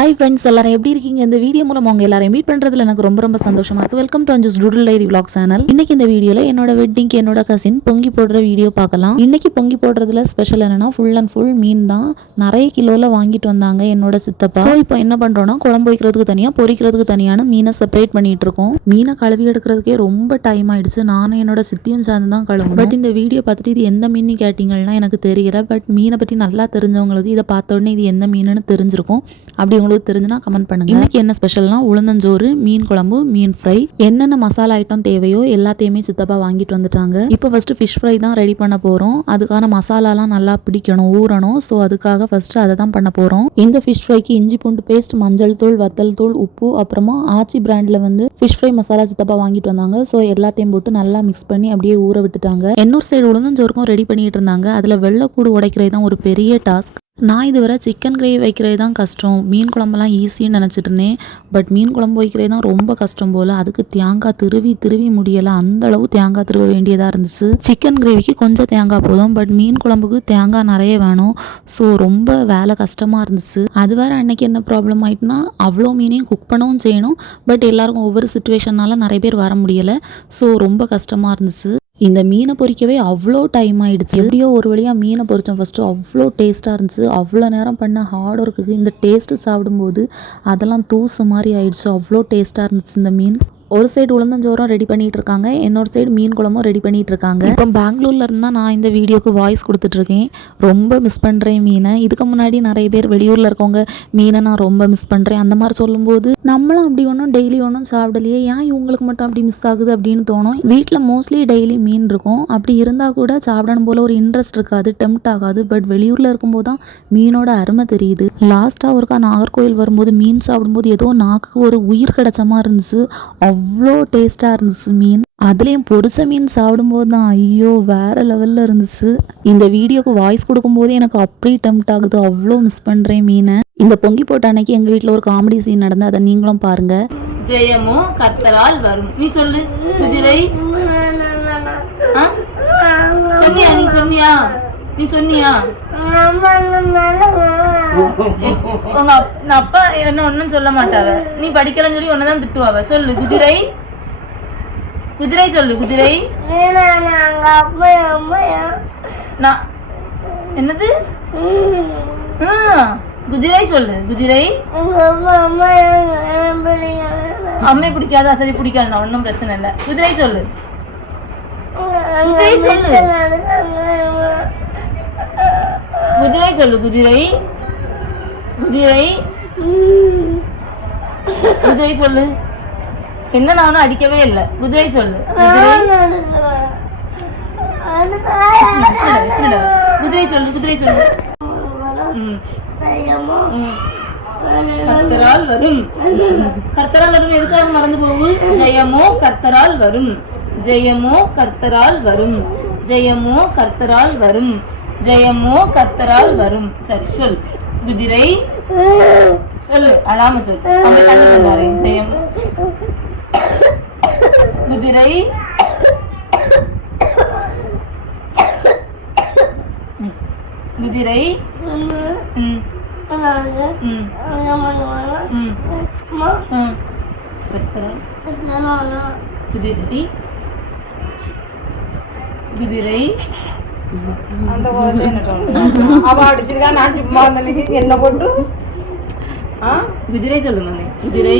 Hi friends எல்லாரும் எப்படி இருக்கீங்க? இந்த வீடியோ மூலம் உங்க எல்லாரையும் மீட் பண்றதுல எனக்கு ரொம்ப ரொம்ப சந்தோஷமா இருக்கு. Welcome to Anju's doodle diary vlog channel இன்னைக்கு இந்த வீடியோல என்னோட வெட்டிங்க்கு என்னோட கசின் பொங்கி போடுற வீடியோ பார்க்கலாம். இன்னைக்கு பொங்கி போடுறதுல ஸ்பெஷல் என்னன்னா ஃபுல் அண்ட் ஃபுல் மீன் தான். நிறைய கிலோல வாங்கிட்டு வந்தாங்க என்னோட சித்தப்பா. ஸோ இப்போ என்ன பண்றோம்னா குழம்பு வைக்கிறதுக்கு தனியா பொரிக்கிறதுக்கு தனியான மீனை செப்பரேட் பண்ணிட்டு இருக்கோம். மீனை கழுவி எடுக்கிறதுக்கே ரொம்ப டைம் ஆயிடுச்சு. நானும் என்னோட சித்தியும் சேர்ந்து தான் கழுவும் பட் இந்த வீடியோ பார்த்துட்டு இது எந்த மீன் கேட்டிங்கன்னா எனக்கு தெரியல. பட் மீனை பற்றி நல்லா தெரிஞ்சவங்களுக்கு இதை பார்த்த உடனே இது எந்த மீனுன்னு தெரிஞ்சிருக்கும். அப்படி உங்களுக்கு தெரிஞ்சுனா கமெண்ட் பண்ணுங்க. இன்னைக்கு என்ன ஸ்பெஷல்னா உளுந்தஞ்சோறு மீன் குழம்பு மீன் ஃப்ரை என்னென்ன மசாலா ஐட்டம் தேவையோ எல்லாத்தையுமே சித்தப்பா வாங்கிட்டு வந்துட்டாங்க. இப்போ ஃபர்ஸ்ட் ஃபிஷ் ஃப்ரை தான் ரெடி பண்ண போறோம். அதுக்கான மசாலாலாம் நல்லா பிடிக்கணும் ஊறணும். ஸோ அதுக்காக ஃபர்ஸ்ட் அதை தான் பண்ண போறோம். இந்த ஃபிஷ் ஃப்ரைக்கு இஞ்சி பூண்டு பேஸ்ட் மஞ்சள் தூள் வத்தல் தூள் உப்பு அப்புறமா ஆச்சி பிராண்ட்ல வந்து ஃபிஷ் ஃப்ரை மசாலா சித்தப்பா வாங்கிட்டு வந்தாங்க. ஸோ எல்லாத்தையும் போட்டு நல்லா மிக்ஸ் பண்ணி அப்படியே ஊற விட்டுட்டாங்க. இன்னொரு சைடு உளுந்தஞ்சோருக்கும் ரெடி பண்ணிட்டு இருந்தாங்க. அதுல வெள்ளக்கூடு உடைக்கிறது தான் ஒரு பெரிய டாஸ்க் நான் இதுவரை சிக்கன் கிரேவி வைக்கிறது தான் கஷ்டம். மீன் குழம்பெல்லாம் ஈஸின்னு நினச்சிட்டு இருந்தேன். பட் மீன் குழம்பு வைக்கிறது தான் ரொம்ப கஷ்டம் போல். அதுக்கு தேங்காய் திருவி திருவி முடியலை. அந்த அளவு தேங்காய் திருவ வேண்டியதாக இருந்துச்சு. சிக்கன் கிரேவிக்கு கொஞ்சம் தேங்காய் போதும். பட் மீன் குழம்புக்கு தேங்காய் நிறைய வேணும். ஸோ ரொம்ப வேலை கஷ்டமாக இருந்துச்சு. அது வேறு அன்னைக்கு என்ன ப்ராப்ளம் ஆயிட்டுனா அவ்வளோ மீனையும் குக் பண்ணவும் செய்யணும். பட் எல்லாருக்கும் ஒவ்வொரு சுச்சுவேஷனால நிறைய பேர் வர முடியலை. ஸோ ரொம்ப கஷ்டமாக இருந்துச்சு. இந்த மீனை பொறிக்கவே அவ்வளோ டைம் ஆயிடுச்சு. எப்படியோ ஒரு வழியாக மீனை பொரிச்சோம் ஃபஸ்ட்டு அவ்வளோ டேஸ்ட்டாக இருந்துச்சு. அவ்வளோ நேரம் பண்ண ஹார்ட் ஒர்க்குக்கு இந்த டேஸ்ட்டு சாப்பிடும்போது அதெல்லாம் தூசு மாதிரி ஆயிடுச்சு. அவ்வளோ டேஸ்ட்டாக இருந்துச்சு இந்த மீன். ஒரு சைடு உளுந்தஞ்சோறும் ரெடி பண்ணிட்டு இருக்காங்க இன்னொரு சைடு மீன் குழம்பும் ரெடி பண்ணிட்டு இருக்காங்க இப்போ பெங்களூர்ல இருந்தா நான் இந்த வீடியோக்கு வாய்ஸ் கொடுத்துட்டு இருக்கேன் ரொம்ப மிஸ் பண்றேன் மீனை. இதுக்கு முன்னாடி நிறைய பேர் வெளியூர்ல இருக்கவங்க மீனை நான் ரொம்ப மிஸ் பண்றேன். அந்த மாதிரி சொல்லும்போது நம்மளும் அப்படி ஒன்றும் டெய்லி ஒன்றும் சாப்பிடலையே. ஏன் இவங்களுக்கு மட்டும் அப்படி மிஸ் ஆகுது அப்படின்னு தோணும். வீட்டில் மோஸ்ட்லி டெய்லி மீன் இருக்கும். அப்படி இருந்தால் கூட சாப்பிடணும் போல ஒரு இன்ட்ரெஸ்ட் இருக்காது டெம்ட் ஆகாது. பட் வெளியூரில் இருக்கும்போது தான் மீனோட அருமை தெரியுது. லாஸ்ட்டாக ஒருக்கா நாகர்கோயில் வரும்போது மீன் சாப்பிடும்போது ஏதோ நாக்குக்கு ஒரு உயிர் கிடைச்ச மாதிரி இருந்துச்சு. அவ்வளோ டேஸ்ட்டாக இருந்துச்சு மீன். அதுலேயும் பொரிச்ச மீன் சாப்பிடும்போது தான் ஐயோ வேற லெவலில் இருந்துச்சு. இந்த வீடியோக்கு வாய்ஸ் கொடுக்கும்போது எனக்கு அப்படி டெம்ட் ஆகுது. அவ்வளோ மிஸ் பண்ணுறேன் மீனை. இந்த பொங்கி போட்ட அன்னைக்கு எங்கள் வீட்டில் ஒரு காமெடி சீன் நடந்து அதை நீங்களும் பாருங்க. ஜெயமோ கர்த்தரால் வரும். நீ சொல்லு. குதிரை. சொன்னியா நீ சொன்னியா? நீ சொன்னியா? உங்க அப்- உங்க அப்பா என்ன ஒண்ணும் சொல்ல மாட்டாவ நீ படிக்கலன்னு சொல்லி ஒன்னதான் திட்டுவாவ. சொல்லு குதிரை. குதிரை சொல்லு குதிரை. நான் என்னது? குதிரை சொல்லு குதிரை. அம்மை பிடிக்காதா? சரி பிடிக்காது ஒன்றும் பிரச்சனை இல்லை. குதிரை சொல்லு. குதிரை சொல்லு. குதிரை சொல்லு குதிரை. குதிரை. குதிரை சொல்லு. என்ன நானும் அடிக்கவே இல்லை. குதிரை சொல்லு. குதிரை. சொல்லு குதிரை சொல்லு. கர்த்தரால் வரும். கர்த்தரால் வரும். எதுக்காக மறந்து போகு? ஜெயமோ கர்த்தரால் வரும். ஜெயமோ கர்த்தரால் வரும். ஜெயமோ கர்த்தரால் வரும். ஜெயமோ கத்தரால் வரும். சரி சொல். குதிரை. சொல்லு அழாம சொல். ஜெயம். குதிரை. குதிரை. குதிரை. குதிரை. அந்த குழந்தை எனக்கு அவ அடிச்சிருக்கா நான் சும்மா வந்தேன் என்ன போட்டு ஆ? குதிரை சொல்லுங்க குதிரை.